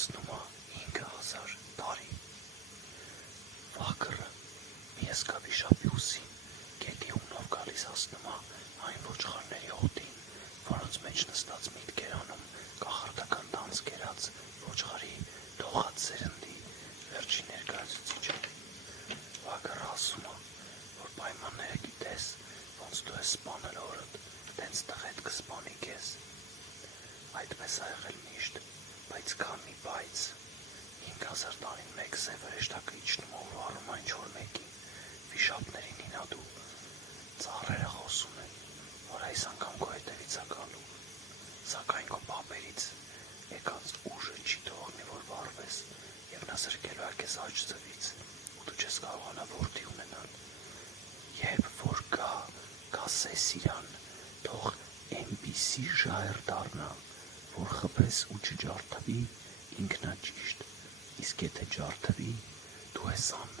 անցնում է 5000 տարի։ Վագրը մի հսկա վիշապի ուսին գետի ունով գալիս հասնում է այն ոչխարների հոտին, որոնց մեջ նստած միտքեր անում կախարդական տանձ կերած ոչխարի թողած սերնդի վերջին ներկայացուցիչը։ Վագրը ասում է, որ պայմանները գիտես, ոնց դու ես սպանել օրդ, տենց տղետ կսպանի քեզ։ Այդպես ա եղել միշտ, բայց կա մի բայց։ 5000 տարին մեկ սև հրեշտակը իջնում ու վառում այն չոր մեկին, վիշապներին ինա դու։ Ծառերը խոսում են, որ այս անգամ քո հետևից ա գալու, սակայն քո պապերից եկած ուժը չի թողնի, որ վառվես, և նա զրկելու ա քեզ աջ ձվից, ու դու չես կարողանա որդի ունենալ։ Երբ որ կասես իրան, թող էնպիսի ժայռ դառնա, որ խփես ու չջարդվի, ինքն ա ճիշտ, իսկ եթե ջարդվի, դու ես անմեղ։